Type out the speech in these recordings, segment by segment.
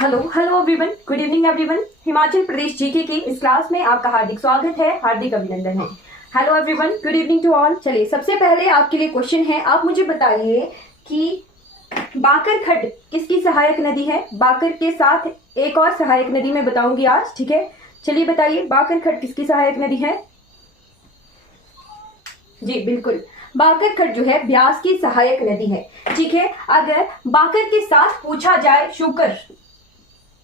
Hello hello everyone, good evening everyone. Himachal Pradesh GK की इस class में आपका हार्दिक स्वागत है, हार्दिक अभिनंदन है। Hello everyone, good evening to all. चलिए, सबसे पहले आपके लिए क्वेश्चन है, आप मुझे बताइए कि बाकर खड्ड किसकी सहायक नदी है। बाकर के साथ एक और सहायक नदी मैं बताऊंगी आज, ठीक है। चलिए बताइए, बाकर खड्ड किसकी सहायक नदी है। जी बिल्कुल, बाकर खड्ड जो है ब्यास की सहायक नदी है, ठीक है। अगर बाकर के साथ पूछा जाए शुकर,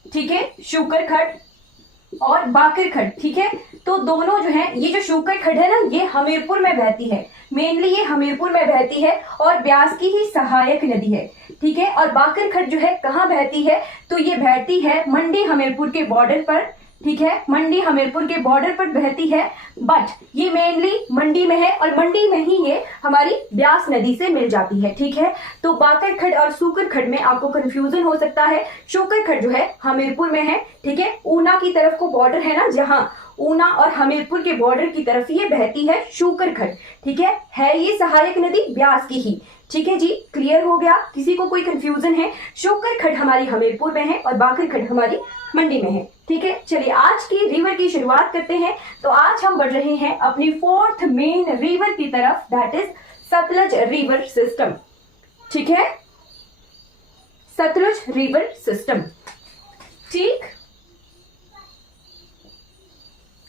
ठीक है, शुकर खड्ड और बाकर खड्ड, ठीक है, तो दोनों जो है, ये जो शुकर खड्ड है ना, ये हमीरपुर में बहती है। मेनली ये हमीरपुर में बहती है और ब्यास की ही सहायक नदी है, ठीक है। और बाकर खड्ड जो है कहाँ बहती है, तो ये बहती है मंडी हमीरपुर के बॉर्डर पर, ठीक है, मंडी हमीरपुर के बॉर्डर पर बहती है। बट ये मेनली मंडी में है और मंडी में ही ये हमारी ब्यास नदी से मिल जाती है, ठीक है। तो बाकर खड्ड और सूकर खड्ड में आपको कंफ्यूजन हो सकता है। शुकर खड्ड जो है हमीरपुर में है, ठीक है, ऊना की तरफ को बॉर्डर है ना, जहां ऊना और हमीरपुर के बॉर्डर की तरफ ये बहती है शुकर खड्ड, ठीक है ये सहायक नदी ब्यास की ही, ठीक है जी। क्लियर हो गया, किसी को कोई कंफ्यूजन है। शुकर खड्ड हमारी हमीरपुर में है और बाकर खड्ड हमारी मंडी में है, ठीक है। चलिए आज की रिवर की शुरुआत करते हैं। तो आज हम बढ़ रहे हैं अपनी फोर्थ मेन रिवर की तरफ, that is Sutlej river system, ठीक है, सतलज रिवर सिस्टम, ठीक।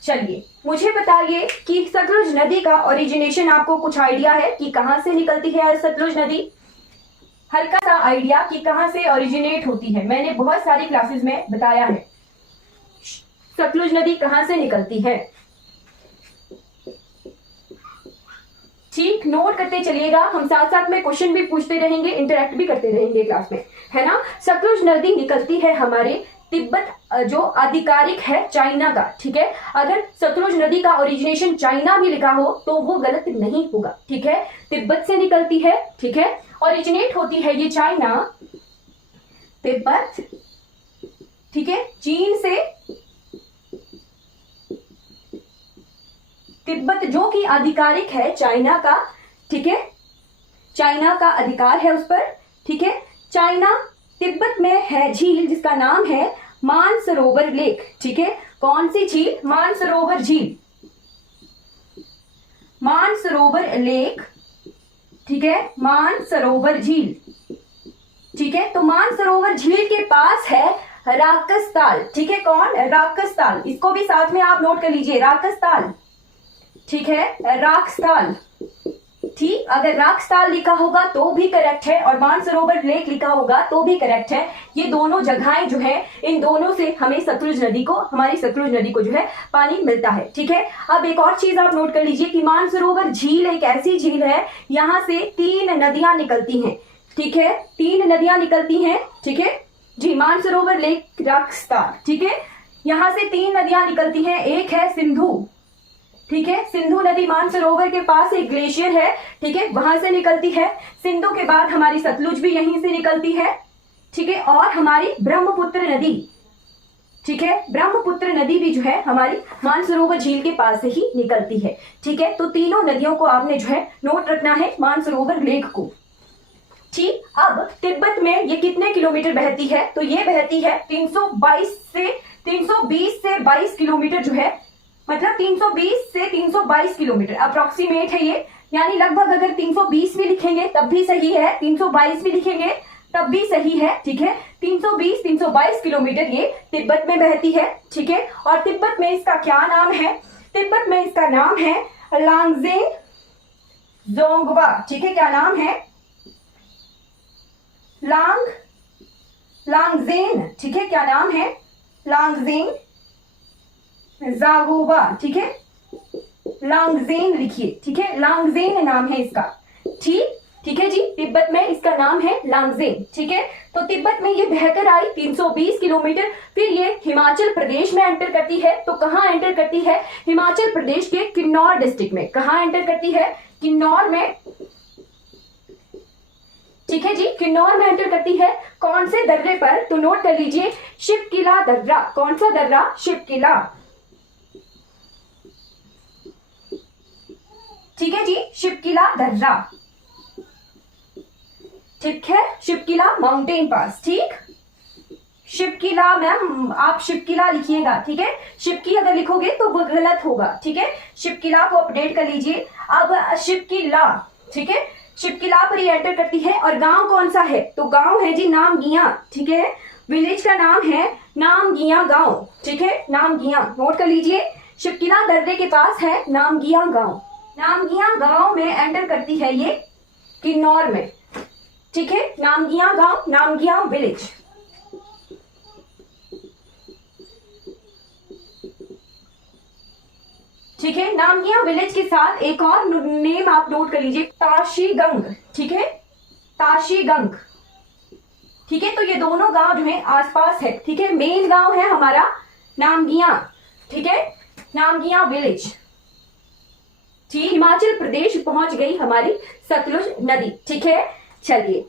चलिए मुझे बताइए कि सतलुज नदी का ओरिजिनेशन आपको कुछ आइडिया है कि कहां से निकलती है सतलुज नदी। हल्का सा आइडिया कि कहां से ओरिजिनेट होती है, मैंने बहुत सारी क्लासेस में बताया है। सतलुज नदी कहां से निकलती है, ठीक, नोट करते चलिएगा। हम साथ साथ में क्वेश्चन भी पूछते रहेंगे, इंटरेक्ट भी करते रहेंगे क्लास में, है ना। सतलुज नदी निकलती है हमारे तिब्बत, जो आधिकारिक है चाइना का, ठीक है। अगर सतलुज नदी का ओरिजिनेशन चाइना भी लिखा हो तो वो गलत नहीं होगा, ठीक है। तिब्बत से निकलती है, ठीक है, ओरिजिनेट होती है ये चाइना, तिब्बत, ठीक है, चीन से तिब्बत जो कि आधिकारिक है चाइना का, ठीक है, चाइना का अधिकार है उस पर, ठीक है। चाइना तिब्बत में है झील जिसका नाम है मानसरोवर लेक, ठीक है। कौन सी झील, मानसरोवर झील, मानसरोवर लेक, ठीक है, मानसरोवर झील, ठीक है। तो मानसरोवर झील के पास है राकसताल, ठीक है, कौन, राकसताल, इसको भी साथ में आप नोट कर लीजिए, राकसताल, ठीक है, राकसताल, ठीक। अगर राकसताल लिखा होगा तो भी करेक्ट है और मानसरोवर लेक लिखा होगा तो भी करेक्ट है। ये दोनों जगहें जो है, इन दोनों से हमें सतलुज नदी को, हमारी सतलुज नदी को जो है पानी मिलता है, ठीक है। अब एक और चीज आप नोट कर लीजिए कि मानसरोवर झील एक ऐसी झील है, यहां से 3 नदियां निकलती हैं, ठीक है, 3 नदियां निकलती हैं, ठीक है जी। मानसरोवर लेक, राकसताल, ठीक है, यहां से 3 नदियां निकलती हैं। एक है सिंधु, ठीक है, सिंधु नदी मानसरोवर के पास एक ग्लेशियर है, ठीक है, वहां से निकलती है। सिंधु के बाद हमारी सतलुज भी यहीं से निकलती है, ठीक है। और हमारी ब्रह्मपुत्र नदी, ठीक है, ब्रह्मपुत्र नदी भी जो है हमारी मानसरोवर झील के पास से ही निकलती है, ठीक है। तो तीनों नदियों को आपने जो है नोट रखना है, मानसरोवर लेक को, ठीक। अब तिब्बत में ये कितने किलोमीटर बहती है, तो ये बहती है 320 से 22 किलोमीटर जो है, मतलब 320 से 322 किलोमीटर अप्रोक्सीमेट है ये, यानी लगभग अगर 320 भी लिखेंगे तब भी सही है, 322 भी लिखेंगे तब भी सही है, ठीक है। 320-322 किलोमीटर ये तिब्बत में बहती है, ठीक है। और तिब्बत में इसका क्या नाम है, तिब्बत में इसका नाम है लांगजेन जोंगवा, ठीक है, क्या नाम है, लांगजेन, ठीक है, क्या नाम है, लांगजेन जागोवा, ठीक है, लांगजेन लिखिए, ठीक है, लांगजेन नाम है इसका, ठीक, ठीक है जी। तिब्बत में इसका नाम है लांगजेन, ठीक है। तो तिब्बत में ये बहकर आई 320 किलोमीटर, फिर ये हिमाचल प्रदेश में एंटर करती है। तो कहां एंटर करती है, हिमाचल प्रदेश के किन्नौर डिस्ट्रिक्ट में। कहां एंटर करती है, किन्नौर में, ठीक है जी, किन्नौर में एंटर करती है। कौन से दर्रे पर, तो नोट कर लीजिए, शिवकिला दर्रा। कौन सा दर्रा, शिवकिला, ठीक है जी, शिवकिला दर्रा, ठीक है, शिवकिला माउंटेन पास, ठीक। शिवकिला मैम, आप शिवकिला लिखिएगा, ठीक है। शिवकी अगर लिखोगे तो वो गलत होगा, ठीक है। शिवकिला को अपडेट कर लीजिए। अब शिवकिला, ठीक है, शिवकिला पर ये एंटर करती है। और गांव कौन सा है? तो गांव है जी नामगिया, ठीक है। विलेज का नाम है नामगिया गांव, ठीक है, नामगिया, नोट कर लीजिए। शिवकिला दर्रे के पास है नामगिया गांव। नामगिया गांव में एंटर करती है ये किन्नौर में, ठीक है। नामगिया गांव, नामगिया विलेज। ठीक है, नामगिया विलेज के साथ एक और नेम आप नोट कर लीजिए, ताशीगंग, ठीक है, ताशीगंग, ठीक है। तो ये दोनों गांव जो है आसपास है, ठीक है। मेन गांव है हमारा नामगिया, ठीक है, नामगिया विलेज, ठीक। हिमाचल प्रदेश पहुंच गई हमारी सतलुज नदी, ठीक है। चलिए,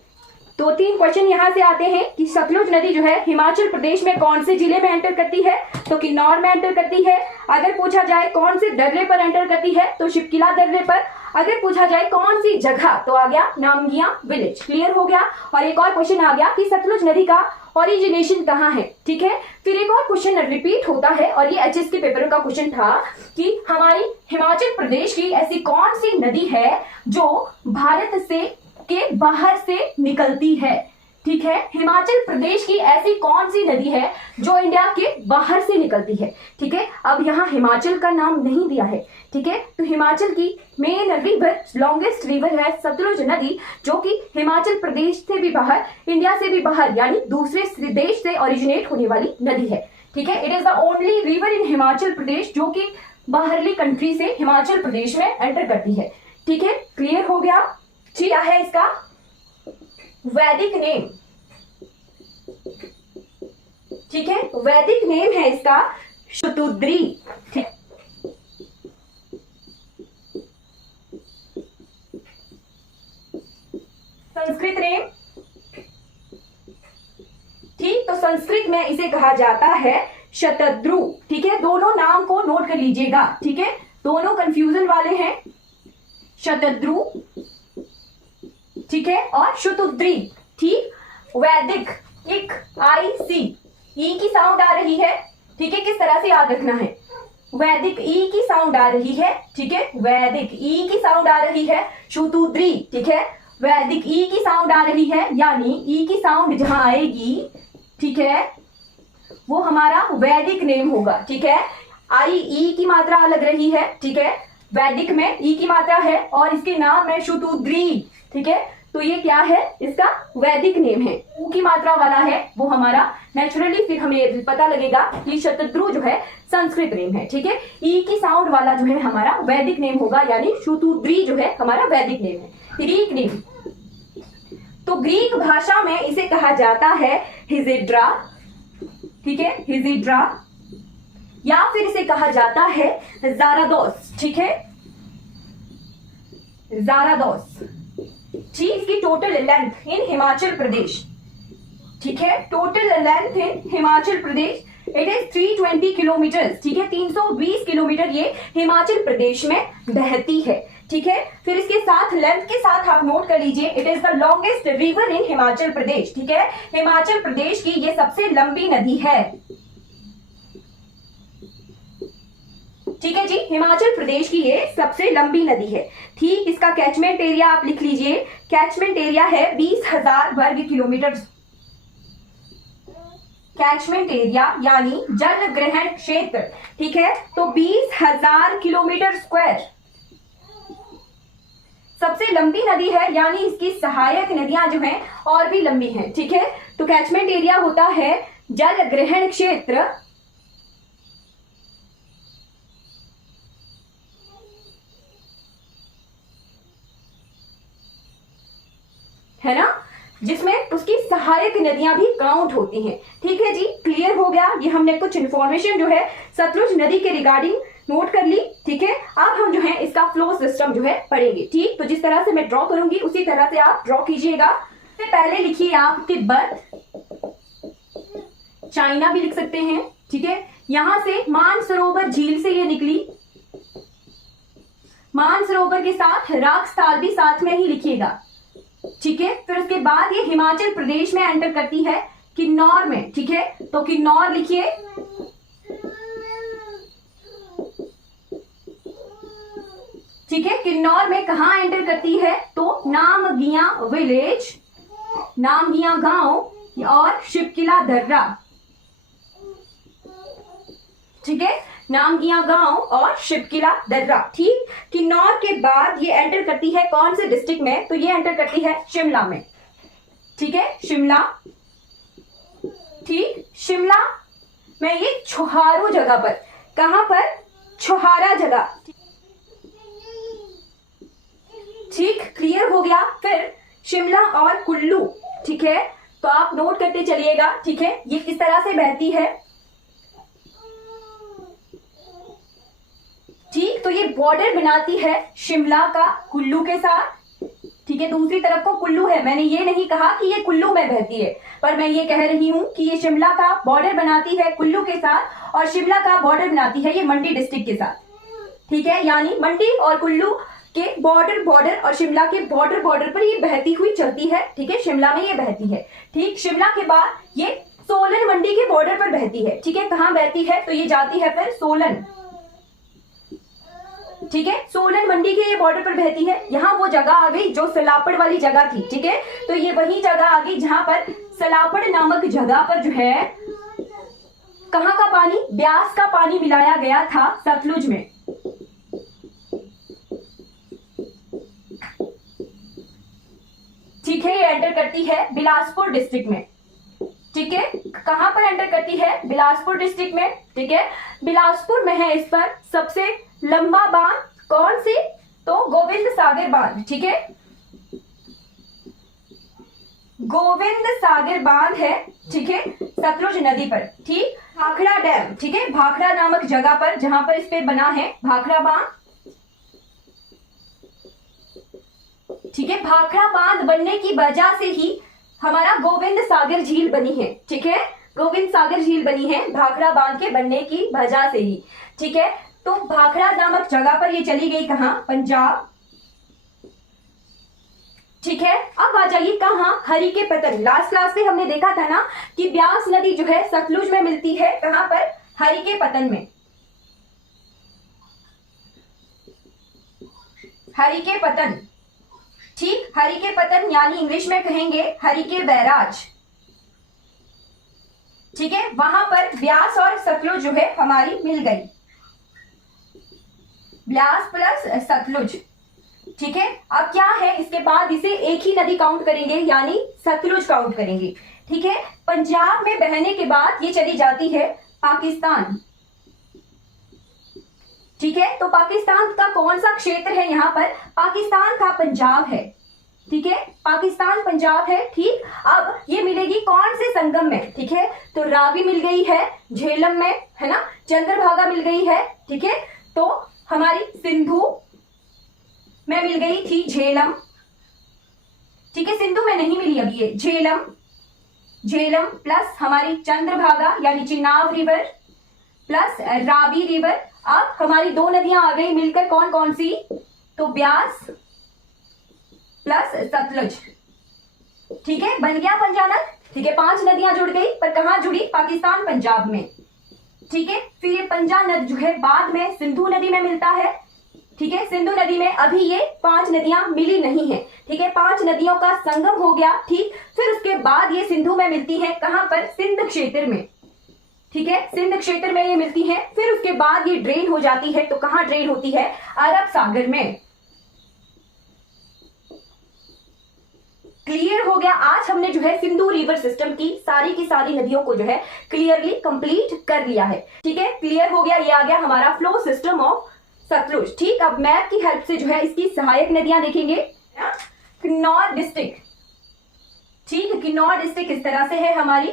2-3 क्वेश्चन यहां से आते हैं कि सतलुज नदी जो है हिमाचल प्रदेश में कौन से जिले में एंटर करती है? तो किन्नौर में एंटर करती है। अगर पूछा जाए कौन से दर्रे पर एंटर करती है? तो शिवकिला दर्रे पर। अगर पूछा जाए कौन सी जगह, तो आ गया नामगिया विलेज। क्लियर हो गया। और एक और क्वेश्चन आ गया कि सतलुज नदी का ओरिजिनेशन कहाँ है, ठीक है। फिर एक और क्वेश्चन रिपीट होता है और ये एचएस के पेपर का क्वेश्चन था कि हमारी हिमाचल प्रदेश की ऐसी कौन सी नदी है जो भारत से के बाहर से निकलती है, ठीक है। हिमाचल प्रदेश की ऐसी कौन सी नदी है जो इंडिया के बाहर से निकलती है, ठीक है। अब यहाँ हिमाचल का नाम नहीं दिया है, ठीक है। तो हिमाचल की मेन रिवर, लॉन्गेस्ट रिवर है सतलुज नदी, जो कि हिमाचल प्रदेश से भी बाहर, इंडिया से भी बाहर, यानी दूसरे देश से ओरिजिनेट होने वाली नदी है, ठीक है। It is the only river in Himachal Pradesh जो कि बाहरली कंट्री से हिमाचल प्रदेश में एंटर करती है, ठीक है। क्लियर हो गया। क्या है इसका वैदिक नेम, ठीक है। वैदिक नेम है इसका शतुद्री, ठीक। संस्कृत नेम, ठीक। तो संस्कृत में इसे कहा जाता है शतद्रु, ठीक है। दोनों नाम को नोट कर लीजिएगा, ठीक है। दोनों कंफ्यूजन वाले हैं, शतद्रु, ठीक है, और शतुद्री, ठीक। वैदिक, इक, आई सी, ई की साउंड आ रही है, ठीक है। किस तरह से याद रखना है? वैदिक ई की साउंड आ रही है, ठीक है। वैदिक ई की साउंड आ रही है। शतुद्री, ठीक है, वैदिक ई की साउंड आ रही है, यानी ई की साउंड जहां आएगी, ठीक है, वो हमारा वैदिक नेम होगा, ठीक है। आई ई की मात्रा अलग रही है, ठीक है। वैदिक में ई की मात्रा है और इसके नाम है शतुद्री, ठीक है। तो ये क्या है? इसका वैदिक नेम है। ऊ की मात्रा वाला है वो हमारा नेचुरली, फिर हमें पता लगेगा कि शतद्रु जो है संस्कृत नेम है, ठीक है। ई की साउंड वाला जो है हमारा वैदिक नेम होगा, यानी शतुद्री जो है हमारा वैदिक नेम है। ग्रीक नेम, तो ग्रीक भाषा में इसे कहा जाता है हिजिड्रा, ठीक है, हिजिड्रा, या फिर इसे कहा जाता है ज़ारादोस, ठीक है, ज़ारादोस, ठीक। इसकी total length in Himachal Pradesh, ठीक है, total length in Himachal Pradesh it is 320 kilometre, ठीक है। 320 किलोमीटर ये हिमाचल प्रदेश में बहती है, ठीक है। फिर इसके साथ लेंथ के साथ आप नोट कर लीजिए, it is the longest river in Himachal Pradesh, ठीक है। हिमाचल प्रदेश की ये सबसे लंबी नदी है, ठीक है जी। हिमाचल प्रदेश की ये सबसे लंबी नदी है, ठीक। इसका कैचमेंट एरिया आप लिख लीजिए, कैचमेंट एरिया है 20,000 वर्ग किलोमीटर। कैचमेंट एरिया यानी जल ग्रहण क्षेत्र, ठीक है, तो 20,000 किलोमीटर स्क्वायर। सबसे लंबी नदी है, यानी इसकी सहायक नदियां जो हैं और भी लंबी हैं, ठीक है। तो कैचमेंट एरिया होता है जल ग्रहण क्षेत्र, है ना, जिसमें उसकी सहायक नदियां भी काउंट होती हैं, ठीक है जी। क्लियर हो गया। ये हमने कुछ इंफॉर्मेशन जो है सतलुज नदी के रिगार्डिंग नोट कर ली, ठीक है। अब हम जो है इसका फ्लो सिस्टम जो है पढ़ेंगे, ठीक। तो जिस तरह से मैं ड्रॉ करूंगी उसी तरह से आप ड्रॉ कीजिएगा। तो पहले लिखिए आप तिब्बत, चाइना भी लिख सकते हैं, ठीक है। यहां से मानसरोवर झील से ये निकली, मानसरोवर के साथ राक्सताल भी साथ में ही लिखिएगा, ठीक है। फिर उसके बाद ये हिमाचल प्रदेश में एंटर करती है किन्नौर में, ठीक है, तो किन्नौर लिखिए। ठीक है, किन्नौर में कहाँ एंटर करती है, तो नामगिया विलेज, नामगिया गांव और शिवकिला दर्रा। ठीक है, नामगिया गांव और शिवकिला दर्रा। ठीक, किन्नौर के बाद ये एंटर करती है कौन से डिस्ट्रिक्ट में, तो ये एंटर करती है शिमला में। ठीक है, शिमला। ठीक, शिमला में ये छोहारू जगह पर, कहां पर, छोहारा जगह। ठीक, क्लियर हो गया। फिर शिमला और कुल्लू, ठीक है, तो आप नोट करते चलिएगा। ठीक है, ये किस तरह से बहती है। ठीक, तो ये बॉर्डर बनाती है शिमला का कुल्लू के साथ। ठीक है, दूसरी तरफ को कुल्लू है, मैंने ये नहीं कहा कि ये कुल्लू में बहती है, पर मैं ये कह रही हूं कि ये शिमला का बॉर्डर बनाती है कुल्लू के साथ और शिमला का बॉर्डर बनाती है ये मंडी डिस्ट्रिक्ट के साथ। ठीक है, यानी मंडी और कुल्लू के बॉर्डर और शिमला के बॉर्डर पर ये बहती हुई चलती है। ठीक है, शिमला में ये बहती है। ठीक, शिमला के बाद ये सोलन मंडी के बॉर्डर पर बहती है। ठीक है, कहां बहती है, तो ये जाती है फिर सोलन। ठीक है, सोलन मंडी के ये बॉर्डर पर बहती है। यहाँ वो जगह आ गई जो सलापड़ वाली जगह थी। ठीक है, तो ये वही जगह आ गई जहां पर सलापड़ नामक जगह पर जो है कहां का पानी, ब्यास का पानी मिलाया गया था सतलुज में। ठीक है, ये एंटर करती है बिलासपुर डिस्ट्रिक्ट में। ठीक है, कहां पर एंटर करती है, बिलासपुर डिस्ट्रिक्ट में। ठीक है, बिलासपुर में है इस पर सबसे लंबा बांध, कौन सी, तो गोविंद सागर बांध। ठीक है, गोविंद सागर बांध है। ठीक है, सतलुज नदी पर। ठीक, भाखड़ा डैम, ठीक है, भाखड़ा नामक जगह पर जहां पर इस पे बना है भाखड़ा बांध। ठीक है, भाखड़ा बांध बनने की वजह से ही हमारा गोविंद सागर झील बनी है। ठीक है, गोविंद सागर झील बनी है भाखड़ा बांध के बनने की वजह से ही। ठीक है, तो भाखड़ा नामक जगह पर ये चली गई कहां, पंजाब। ठीक है, अब आ जाइए कहां, हरि के पतन। लास्ट क्लास में हमने देखा था ना कि ब्यास नदी जो है सतलुज में मिलती है, कहां पर, हरि के पतन में। हरि के पतन। ठीक, हरि के पतन यानी इंग्लिश में कहेंगे हरि के बैराज। ठीक है, वहां पर ब्यास और सतलुज जो है हमारी मिल गई, ब्यास प्लस सतलुज। ठीक है, अब क्या है, इसके बाद इसे एक ही नदी काउंट करेंगे यानी सतलुज काउंट करेंगे। ठीक है, पंजाब में बहने के बाद ये चली जाती है पाकिस्तान। ठीक है, तो पाकिस्तान का कौन सा क्षेत्र है, यहाँ पर पाकिस्तान का पंजाब है। ठीक है, पाकिस्तान पंजाब है। ठीक, अब ये मिलेगी कौन से संगम में, ठीक है, तो रावी मिल गई है झेलम में, है ना, चंद्रभागा मिल गई है। ठीक है, तो हमारी सिंधु में मिल गई थी झेलम। ठीक है, सिंधु में नहीं मिली अभी ये, झेलम, झेलम प्लस हमारी चंद्रभागा यानी Chenab river plus Ravi river. अब हमारी दो नदियां आ गई मिलकर, कौन कौन सी, तो ब्यास प्लस सतलुज। ठीक है, बन गया पंजानद। ठीक है, 5 नदियां जुड़ गई, पर कहां जुड़ी, पाकिस्तान पंजाब में। ठीक है, फिर ये पंजानद जो है बाद में सिंधु नदी में मिलता है। ठीक है, सिंधु नदी में अभी ये 5 नदियां मिली नहीं है। ठीक है, 5 नदियों का संगम हो गया। ठीक, फिर उसके बाद ये सिंधु में मिलती है, कहां पर, सिंध क्षेत्र में। ठीक है, सिंध क्षेत्र में ये मिलती है। फिर उसके बाद ये ड्रेन हो जाती है, तो कहां ड्रेन होती है, अरब सागर में। क्लियर हो गया। आज हमने जो है सिंधु रिवर सिस्टम की सारी नदियों को जो है क्लियरली कंप्लीट कर लिया है। ठीक है, क्लियर हो गया। ये आ गया हमारा फ्लो सिस्टम ऑफ सतलुज। ठीक, अब मैप की हेल्प से जो है इसकी सहायक नदियां देखेंगे। किन्नौर डिस्ट्रिक्ट। ठीक, किन्नौर डिस्ट्रिक्ट इस तरह से है हमारी।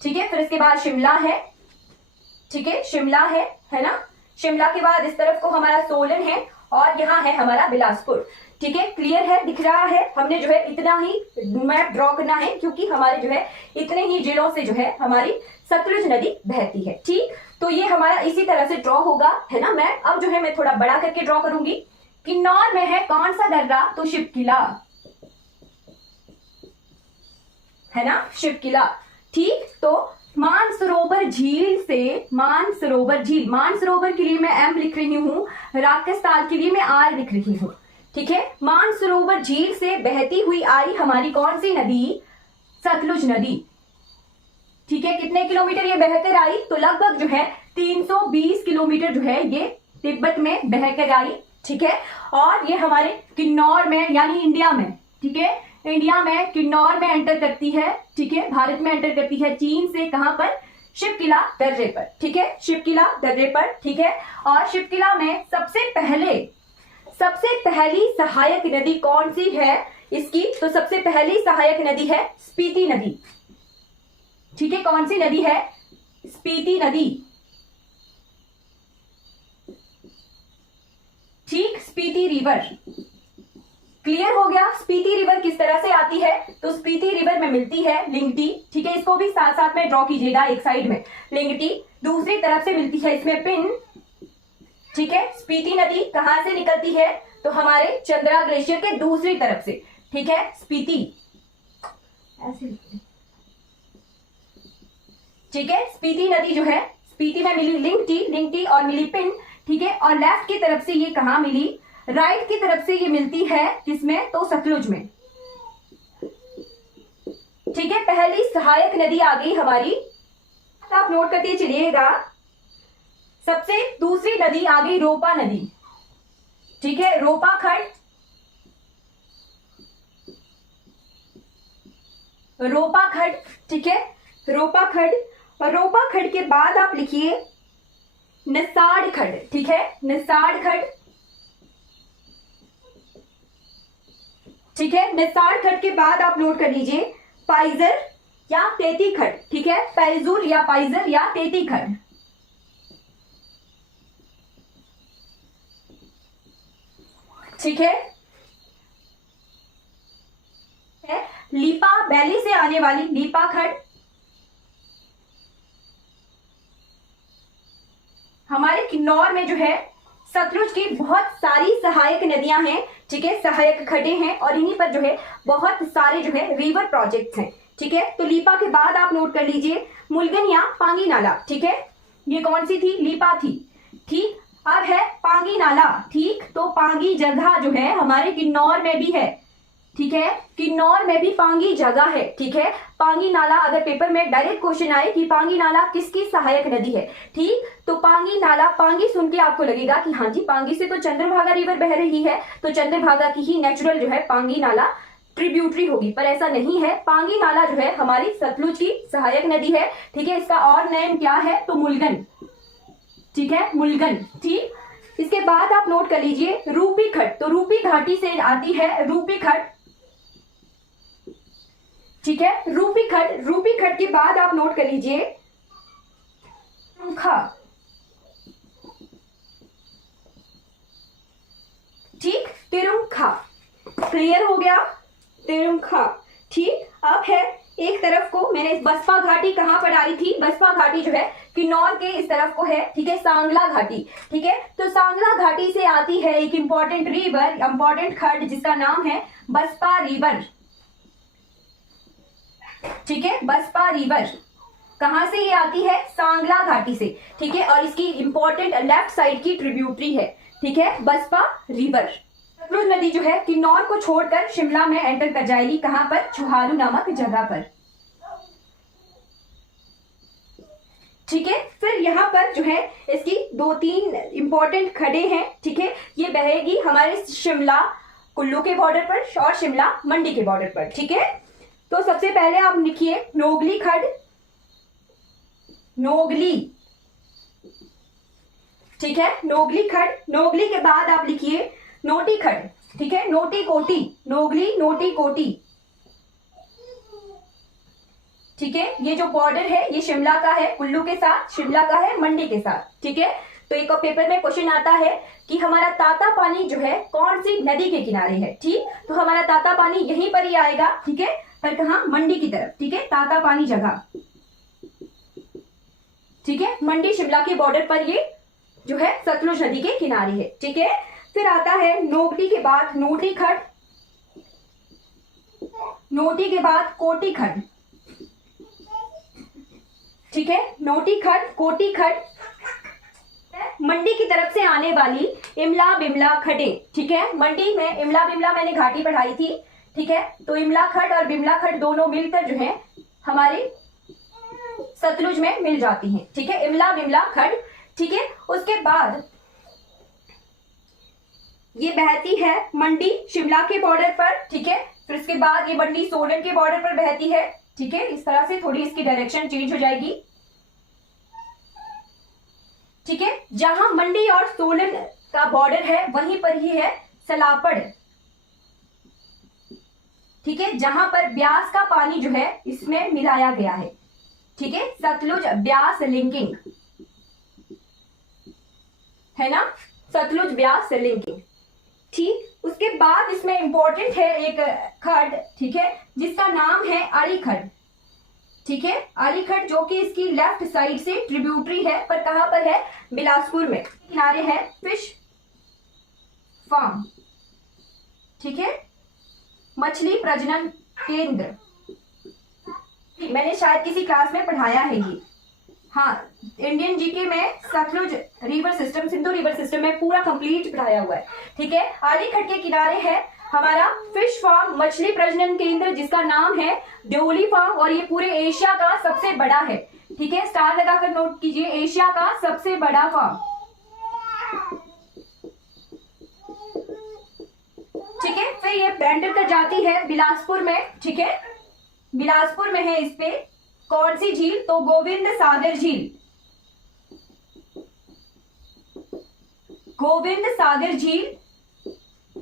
ठीक है, फिर इसके बाद शिमला है। ठीक है, शिमला है ना, शिमला के बाद इस तरफ को हमारा सोलन है और यहाँ है हमारा बिलासपुर। ठीक है, क्लियर है, दिख रहा है। हमने जो है इतना ही मैप ड्रॉ करना है क्योंकि हमारे जो है इतने ही जिलों से जो है हमारी सतलुज नदी बहती है। ठीक, तो ये हमारा इसी तरह से ड्रॉ होगा, है ना। मैं अब जो है मैं थोड़ा बड़ा करके ड्रॉ करूंगी। किन्नौर में है कौन सा दर्रा, तो शिवकिला, है ना, शिवकिला। ठीक, तो मानसरोवर झील से, मानसरोवर झील, मानसरोवर के लिए मैं एम लिख रही हूं, राकसताल के लिए मैं आर लिख रही हूं। ठीक है, मानसरोवर झील से बहती हुई आई हमारी कौन सी नदी? सतलुज नदी। ठीक है, कितने किलोमीटर ये बहकर आई? तो लगभग जो है 320 किलोमीटर जो है ये तिब्बत में बहकर आई। ठीक है, और ये हमारे किन्नौर में यानी इंडिया में, ठीक है, इंडिया में किन्नौर में एंटर करती है। ठीक है, भारत में एंटर करती है चीन से, कहां पर? शिवकिला दर्रे पर। ठीक है, शिवकिला दर्रे पर। ठीक है, और शिवकिला में सबसे पहली सहायक नदी कौन सी है इसकी? तो सबसे पहली सहायक नदी है स्पीति नदी। ठीक है, कौन सी नदी है? स्पीति नदी। ठीक, स्पीति रिवर। क्लियर हो गया? स्पीति रिवर किस तरह से आती है? तो स्पीति रिवर में मिलती है लिंगटी। ठीक है, इसको भी साथ साथ में ड्रॉ कीजिएगा, एक साइड में लिंगटी, दूसरी तरफ से मिलती है इसमें पिन। ठीक है, स्पीति नदी कहां से निकलती है? तो हमारे चंद्रा ग्लेशियर के दूसरी तरफ से। ठीक है, स्पीति ऐसे। ठीक है, स्पीति नदी जो है, स्पीति में मिली लिंगटी और मिली पिन। ठीक है, और लेफ्ट की तरफ से ये कहां मिली? राइट की तरफ से ये मिलती है किसमें? तो सतलुज में। ठीक है, पहली सहायक नदी आ गई हमारी, आप नोट करते चलिएगा। सबसे दूसरी नदी आ गई रोपा नदी। ठीक है, रोपा खंड, रोपा खंड। ठीक है, रोपा खंड, और रोपा खंड के बाद आप लिखिए निसाड़ खंड। ठीक है, निसाड़ खंड। ठीक है, निसाड़ खंड के बाद आप नोट कर लीजिए पाइजर या तेती खंड। ठीक है, पैजुर या पाइजर या तेती खंड। ठीक है, लीपा वैली से आने वाली लीपा खंड। हमारे किन्नौर में जो है सतलुज की बहुत सारी सहायक नदियां हैं। ठीक है, सहायक खड्डे हैं, और इन्हीं पर जो है बहुत सारे जो है रिवर प्रोजेक्ट्स हैं। ठीक है, तो लीपा के बाद आप नोट कर लीजिए मुलगन या पांगी नाला। ठीक है, ये कौन सी थी? लीपा थी। ठीक, अब है पांगी नाला। ठीक, तो पांगी जगह जो है हमारे किन्नौर में भी है। ठीक है, किन्नौर में भी पांगी जगह है। ठीक है, पांगी नाला अगर पेपर में डायरेक्ट क्वेश्चन आए कि पांगी नाला किसकी सहायक नदी है, ठीक, तो पांगी नाला, पांगी सुन के आपको लगेगा कि हाँ जी पांगी से तो चंद्रभागा रिवर बह रही है, तो चंद्रभागा की ही नेचुरल जो है पांगी नाला ट्रिब्यूटरी होगी, पर ऐसा नहीं है। पांगी नाला जो है हमारी सतलुज की सहायक नदी है। ठीक है, इसका और नेम क्या है? तो मुलगन। ठीक है, मुलगन। ठीक, इसके बाद आप नोट कर लीजिए रूपी खट। तो रूपी घाटी से आती है रूपी खट। ठीक है, रूपी खट। रूपी खट के बाद आप नोट कर लीजिए खा। ठीक, तिरुमखा। क्लियर हो गया? तिरुमखा। ठीक, अब है एक तरफ को मैंने बसपा घाटी कहां पर आई थी? बसपा घाटी जो है किन्नौर के इस तरफ को है। ठीक है, सांगला घाटी। ठीक है, तो सांगला घाटी से आती है एक इंपॉर्टेंट रिवर, इंपॉर्टेंट खड्ड जिसका नाम है बसपा रिवर। ठीक है, बसपा रिवर कहां से ये आती है? सांगला घाटी से। ठीक है, और इसकी इंपॉर्टेंट लेफ्ट साइड की ट्रिब्यूटरी है। ठीक है, बसपा रिवर। सतलुज नदी जो है किन्नौर को छोड़कर शिमला में एंटर कर जाएगी, कहां पर? चुहालू नामक जगह पर। ठीक है, फिर यहाँ पर जो है इसकी 2-3 इंपॉर्टेंट खड्डे हैं। ठीक है, ये बहेगी हमारे शिमला कुल्लू के बॉर्डर पर और शिमला मंडी के बॉर्डर पर। ठीक है, तो सबसे पहले आप लिखिए नोगली खड्ड, नोगली। ठीक है, नोगली खड्ड। नोगली के बाद आप लिखिए नोटी खड्ड। ठीक है, नोटी कोटी, नोगली नोटी कोटी। ठीक है, ये जो बॉर्डर है ये शिमला का है कुल्लू के साथ, शिमला का है मंडी के साथ। ठीक है, तो एक पेपर में क्वेश्चन आता है कि हमारा ताता पानी जो है कौन सी नदी के किनारे है? ठीक, तो हमारा ताता पानी यहीं पर ही आएगा। ठीक है, पर कहा? मंडी की तरफ। ठीक है, ताता पानी जगह। ठीक है, मंडी शिमला के बॉर्डर पर ये जो है सतलुज नदी के किनारे है। ठीक है, फिर आता है नोगली के बाद नोटी खड्ड, नोटी के बाद कोटी खड्ड। ठीक है, नोटी खड्ड, कोटी खड्ड, मंडी की तरफ से आने वाली इमला बिमला खड्डें। ठीक है, मंडी में इमला बिमला मैंने घाटी पढ़ाई थी। ठीक है, तो इमला खड्ड और बिमला खड्ड दोनों मिलकर जो है हमारे सतलुज में मिल जाती हैं। ठीक है, इमला बिमला खड्ड। ठीक है, उसके बाद ये बहती है मंडी शिमला के बॉर्डर पर। ठीक है, फिर उसके बाद ये मंडी सोलन के बॉर्डर पर बहती है। ठीक है, इस तरह से थोड़ी इसकी डायरेक्शन चेंज हो जाएगी। ठीक है, जहां मंडी और सोलन का बॉर्डर है वहीं पर ही है सलापड़। ठीक है, जहां पर ब्यास का पानी जो है इसमें मिलाया गया है। ठीक है, सतलुज ब्यास लिंकिंग है ना, सतलुज ब्यास लिंकिंग। ठीक, उसके बाद इसमें इंपॉर्टेंट है एक खड्ड। ठीक है, जिसका नाम है आली खड्ड। ठीक है, आली खड्ड जो कि इसकी लेफ्ट साइड से ट्रिब्यूटरी है, पर कहां पर है, बिलासपुर में। किनारे है फिश फार्म। ठीक है, मछली प्रजनन केंद्र, मैंने शायद किसी क्लास में पढ़ाया है ये। हाँ, इंडियन जीके में Sutlej river system, Sindhu river system में पूरा कंप्लीट पढ़ाया हुआ है। ठीक है, आली खड्ड के किनारे है हमारा फिश फार्म, मछली प्रजनन केंद्र, जिसका नाम है ड्योली फार्म, और ये पूरे एशिया का सबसे बड़ा है। ठीक है, स्टार लगाकर नोट कीजिए, एशिया का सबसे बड़ा फार्म। ठीक है, फिर ये एंटर कर जाती है बिलासपुर में। ठीक है, बिलासपुर में है इस पे कौन सी झील, तो गोविंद सागर झील। गोविंद सागर झील।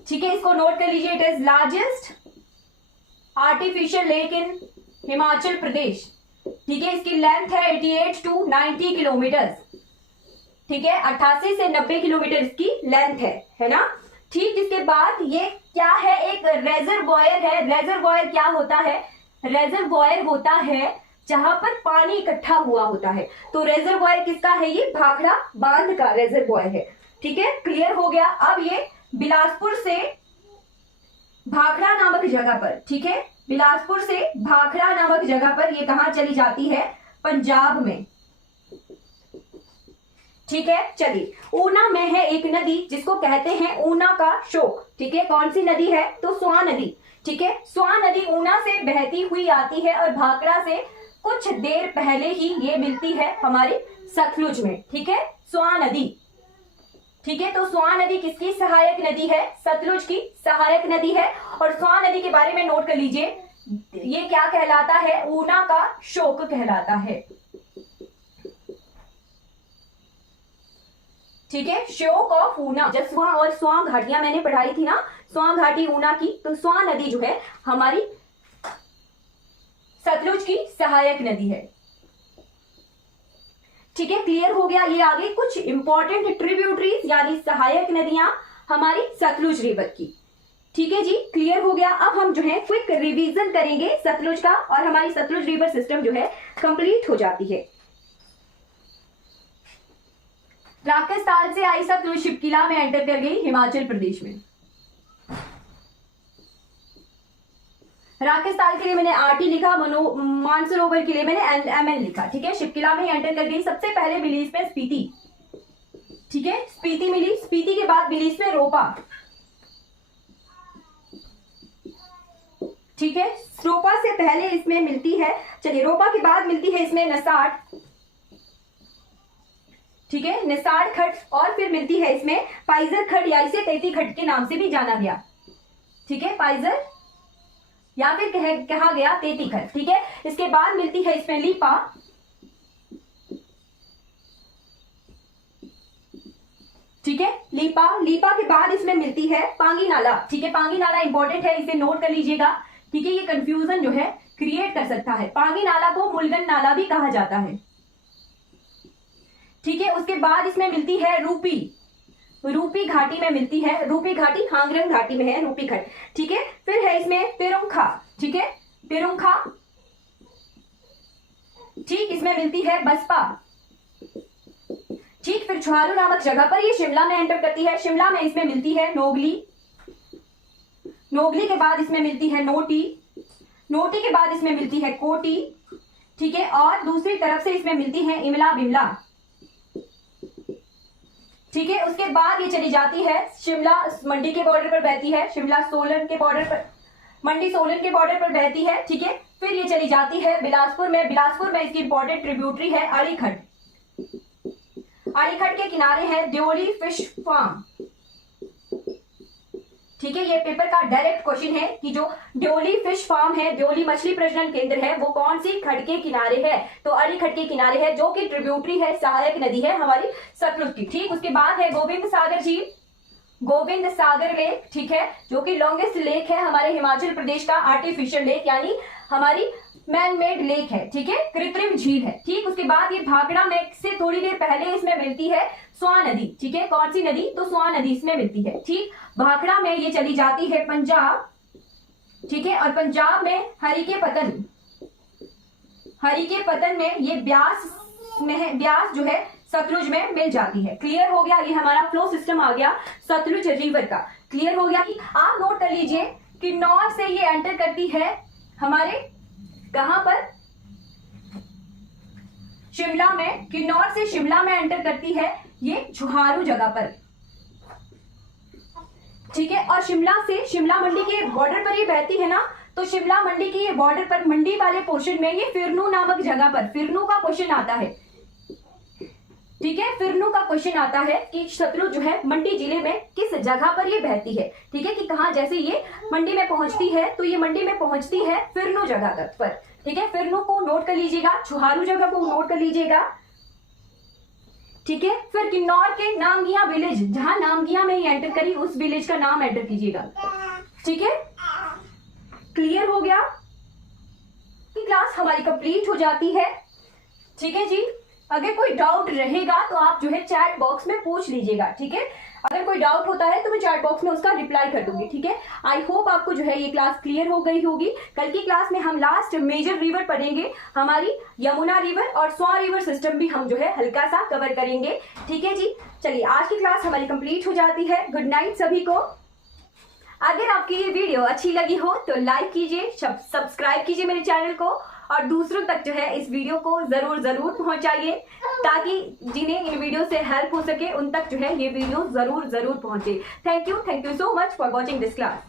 ठीक है, इसको नोट कर लीजिए, it is largest artificial lake in Himachal Pradesh. ठीक है, इसकी लेंथ है 88 to 90 किलोमीटर। ठीक है, 88 से 90 किलोमीटर इसकी लेंथ है ना। ठीक, इसके बाद ये क्या है, एक रेजरवॉयर है। रेजरवॉयर क्या होता है, रेजरवॉयर होता है जहां पर पानी इकट्ठा हुआ होता है। तो रेजरवॉयर किसका है, ये भाखड़ा बांध का रेजरवॉयर है। ठीक है, क्लियर हो गया। अब ये बिलासपुर से भाखड़ा नामक जगह पर, ठीक है, बिलासपुर से भाखड़ा नामक जगह पर ये कहां चली जाती है, पंजाब में। ठीक है, चलिए, ऊना में है एक नदी जिसको कहते हैं ऊना का शोक। ठीक है, कौन सी नदी है, तो स्वां नदी। ठीक है, स्वां नदी ऊना से बहती हुई आती है और भाखड़ा से कुछ देर पहले ही ये मिलती है हमारे सतलुज में। ठीक है, स्वां नदी। ठीक है, तो स्वां नदी किसकी सहायक नदी है, सतलुज की सहायक नदी है। और स्वां नदी के बारे में नोट कर लीजिए, ये क्या कहलाता है, ऊना का शोक कहलाता है। ठीक है, शोक ऑफ ऊना। जसवां और स्वां घाटियां मैंने पढ़ाई थी ना, स्वां घाटी ऊना की, तो स्वां नदी जो है हमारी सतलुज की सहायक नदी है। ठीक है, क्लियर हो गया। ये आगे कुछ इंपॉर्टेंट ट्रिब्यूटरीज यानी सहायक नदियां हमारी सतलुज रिवर की। ठीक है जी, क्लियर हो गया। अब हम जो है क्विक रिवीजन करेंगे सतलुज का, और हमारी सतलुज रिवर सिस्टम जो है कंप्लीट हो जाती है। राकेश से आई सतलुज शिपकिला में एंटर कर गई हिमाचल प्रदेश में। राकेश ताल के लिए मैंने आरटी लिखा, मानसरोवर के लिए मैंने एमएल लिखा। ठीक है, शिपकिला में एंटर कर गई। सबसे पहले मिली इसमें स्पीति। ठीक है, स्पीति मिली, स्पीति के बाद मिली इसमें रोपा। ठीक है, रोपा से पहले इसमें मिलती है, चलिए, रोपा के बाद मिलती है इसमें नसाड़। ठीक है, नसाड़ खड्ड, और फिर मिलती है इसमें पाइजर खड्ड, या इसे तैती खड्ड के नाम से भी जाना गया। ठीक है, पाइजर या फिर कहा गया तैती खड्ड। ठीक है, इसके बाद मिलती है इसमें लीपा। ठीक है, लीपा। लीपा के बाद इसमें मिलती है पांगी नाला। ठीक है, पांगी नाला इंपॉर्टेंट है, इसे नोट कर लीजिएगा। ठीक है, ये कंफ्यूजन जो है क्रिएट कर सकता है। पांगी नाला को मुलगन नाला भी कहा जाता है। ठीक है, उसके बाद इसमें मिलती है रूपी। रूपी घाटी में मिलती है, रूपी घाटी हांगरंग घाटी में है रूपी खड्ड। ठीक है, फिर है इसमें पेरुंखा। ठीक है, पेरुंखा। ठीक, इसमें मिलती है बसपा। ठीक, फिर छुहारू नामक जगह पर ये शिमला में एंटर करती है। शिमला में इसमें मिलती है नोगली। नोगली के बाद इसमें मिलती है नोटी। नोटी के बाद इसमें मिलती है कोटी। ठीक है, और दूसरी तरफ से इसमें मिलती है इमला बिमला, ठीक है। उसके बाद ये चली जाती है शिमला मंडी के बॉर्डर पर बहती है, शिमला सोलन के बॉर्डर पर, मंडी सोलन के बॉर्डर पर बहती है, ठीक है। फिर ये चली जाती है बिलासपुर में, बिलासपुर में इसकी इंपॉर्टेंट ट्रिब्यूटरी है अलीखट, अलीखट के किनारे है द्योली फिश फार्म, ठीक है। ये पेपर का डायरेक्ट क्वेश्चन है कि जो द्योली फिश फार्म है, द्योली मछली प्रजनन केंद्र है, वो कौन सी खड के किनारे है, तो अलीखट के किनारे है, जो कि ट्रिब्यूटरी है, सहायक नदी है हमारी सतलुज की, ठीक। उसके बाद है गोविंद सागर झील, गोविंद सागर लेक, ठीक है, जो कि लॉन्गेस्ट लेक है हमारे हिमाचल प्रदेश का, आर्टिफिशियल लेक यानी हमारी मैन मेड लेक है, ठीक है, कृत्रिम झील है, ठीक। उसके बाद ये भाखड़ा में से थोड़ी देर पहले इसमें मिलती है स्वान नदी, ठीक है। कौन सी नदी, तो स्वान नदी इसमें मिलती है, ठीक। भाखड़ा में ये चली जाती है पंजाब, ठीक है, और पंजाब में हरि के पतन, हरि के पतन में ये ब्यास में है, ब्यास जो है सतलुज में मिल जाती है। क्लियर हो गया, ये हमारा फ्लो सिस्टम आ गया सतलुज रिवर का। क्लियर हो गया कि आप नोट कर लीजिए कि नॉर्थ से ये एंटर करती है हमारे कहां पर, शिमला में, किन्नौर से शिमला में एंटर करती है ये छुहारू जगह पर, ठीक है। और शिमला से शिमला मंडी के बॉर्डर पर ये बहती है ना, तो शिमला मंडी की ये बॉर्डर पर मंडी वाले पोर्शन में ये फिरनू नामक जगह पर, फिरनू का क्वेश्चन आता है, ठीक है। फिरनू का क्वेश्चन आता है कि सतलुज जो है मंडी जिले में किस जगह पर ये बहती है, ठीक है, कि कहा, जैसे ये मंडी में पहुंचती है तो ये मंडी में पहुंचती है फिरनू जगह पर, ठीक है। फिरनू को नोट कर लीजिएगा, छुहारू जगह को नोट कर लीजिएगा, ठीक है। फिर किन्नौर के नामगिया विलेज, जहां नामगिया में ये एंटर करी उस विलेज का नाम एंटर कीजिएगा, ठीक है। क्लियर हो गया, क्लास हमारी कंप्लीट हो जाती है, ठीक है जी। अगर कोई डाउट रहेगा तो आप जो है चैट बॉक्स में पूछ लीजिएगा, ठीक है। अगर कोई डाउट होता है तो मैं चैट बॉक्स में उसका रिप्लाई कर दूंगी, ठीक है। आई होप आपको जो है ये क्लास क्लियर हो गई होगी। कल की क्लास में हम लास्ट मेजर रिवर पढ़ेंगे, हमारी यमुना रिवर और स्वां रिवर सिस्टम भी हम जो है हल्का सा कवर करेंगे, ठीक है जी। चलिए, आज की क्लास हमारी कंप्लीट हो जाती है। गुड नाइट सभी को। अगर आपकी ये वीडियो अच्छी लगी हो तो लाइक कीजिए, सब्सक्राइब कीजिए मेरे चैनल को, और दूसरों तक जो है इस वीडियो को जरूर पहुंचाइए, ताकि जिन्हें इन वीडियो से हेल्प हो सके उन तक जो है ये वीडियो जरूर पहुंचे। Thank you so much for watching this class.